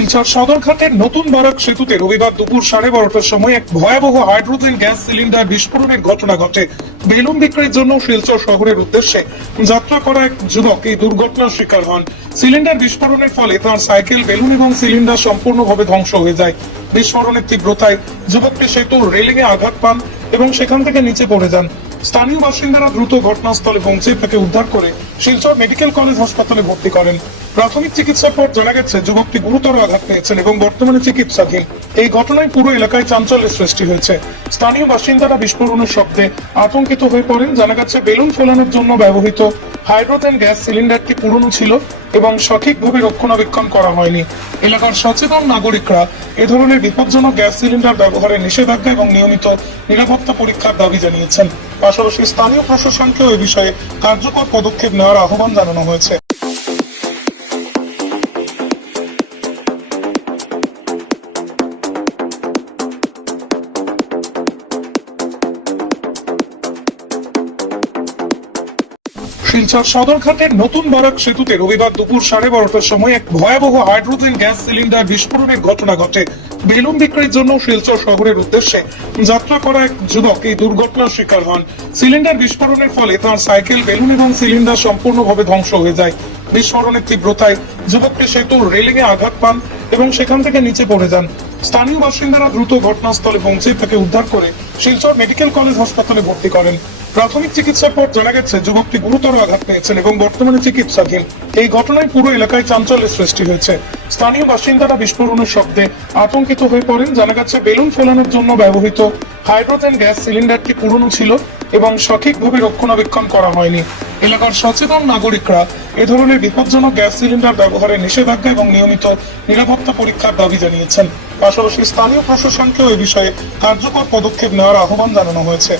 শিলচর সদরঘাটের নতুন বারাক সেতুতে রবিবার দুপুর সাড়ে বারোটার সময় এক ভয়াবহ হাইড্রোজেন গ্যাস সিলিন্ডার বিস্ফোরণের ঘটনা ঘটে। বেলুন বিক্রির জন্য শিলচর শহরের উদ্দেশ্যে যাত্রা করা এক যুবক এই দুর্ঘটনার শিকার হন। সিলিন্ডার বিস্ফোরণের ফলে তার সাইকেল, বেলুন এবং সিলিন্ডার সম্পূর্ণভাবে ধ্বংস হয়ে যায়। বিস্ফোরণের তীব্রতায় যুবকটি সেতুর রেলিংয়ে আঘাত পান এবং সেখান থেকে নিচে পড়ে যান। স্থানীয় বাসিন্দারা দ্রুত ঘটনাস্থলে পৌঁছে তাকে উদ্ধার করে শিলচর মেডিকেল কলেজ হাসপাতালে ভর্তি করেন। প্রাথমিক চিকিৎসার পর জানা গেছে, যুবকটি গুরুতর আঘাত পেয়েছেন এবং বর্তমানে চিকিৎসাধীন। এই ঘটনায় পুরো এলাকায় চাঞ্চল্যের সৃষ্টি হয়েছে। স্থানীয় বাসিন্দারা বিস্ফোরণের শব্দে আতঙ্কিত হয়ে পড়েন। জানা গেছে, বেলুন ফোলানোর জন্য ব্যবহৃত হাইড্রোজেন গ্যাস সিলিন্ডারটি পুরনো ছিল এবং সঠিকভাবে রক্ষণাবেক্ষণ করা হয়নি। এলাকার সচেতন নাগরিকরা এ ধরনের বিপজ্জনক গ্যাস সিলিন্ডার ব্যবহারে নিষেধাজ্ঞা এবং নিয়মিত নিরাপত্তা পরীক্ষার দাবি জানিয়েছেন। পাশাপাশি স্থানীয় প্রশাসনকেও এ বিষয়ে কার্যকর পদক্ষেপ নেওয়ার আহ্বান জানানো হয়েছে। শিলচর সদরঘাটের নতুন বারাক সেতুতে রবিবার দুপুর সাড়ে বারোটার সময় এক ভয়াবহ হাইড্রোজেন গ্যাস সিলিন্ডার বিস্ফোরণের ঘটনা ঘটে। বেলুন বিক্রির জন্য শিলচর শহরের উদ্দেশ্যে যাত্রা করা এক যুবক এই দুর্ঘটনার শিকার হন। সিলিন্ডার বিস্ফোরণের ফলে তার সাইকেল, বেলুন এবং সিলিন্ডার সম্পূর্ণভাবে ধ্বংস হয়ে যায়। বিস্ফোরণের তীব্রতায় যুবকটি সেতুর রেলিংয়ে আঘাত পান এবং সেখান থেকে নিচে পড়ে যান। স্থানীয় বাসিন্দারা দ্রুত ঘটনাস্থলে পৌঁছে তাকে উদ্ধার করে শিলচর মেডিকেল কলেজ হাসপাতালে ভর্তি করেন। প্রাথমিক চিকিৎসার পর জানা গেছে, যুবকটি গুরুতর আঘাত পেয়েছেন এবং বর্তমানে চিকিৎসাধীন। এই ঘটনায় পুরো এলাকায় চাঞ্চল্যের সৃষ্টি হয়েছে। স্থানীয় বাসিন্দারা বিস্ফোরণের শব্দে আতঙ্কিত হয়ে পড়েন। জানা গেছে, বেলুন ফেলানোর জন্য ব্যবহৃত হাইড্রোজেন গ্যাস সিলিন্ডারটি পুরনো ছিল এবং সঠিকভাবে রক্ষণাবেক্ষণ করা হয়নি। এলাকার সচেতন নাগরিকরা এ ধরনের বিপজ্জনক গ্যাস সিলিন্ডার ব্যবহারে নিষেধাজ্ঞা এবং নিয়মিত নিরাপত্তা পরীক্ষার দাবি জানিয়েছেন। পাশাপাশি স্থানীয় প্রশাসনকেও এ বিষয়ে কার্যকর পদক্ষেপ নেওয়ার আহ্বান জানানো হয়েছে।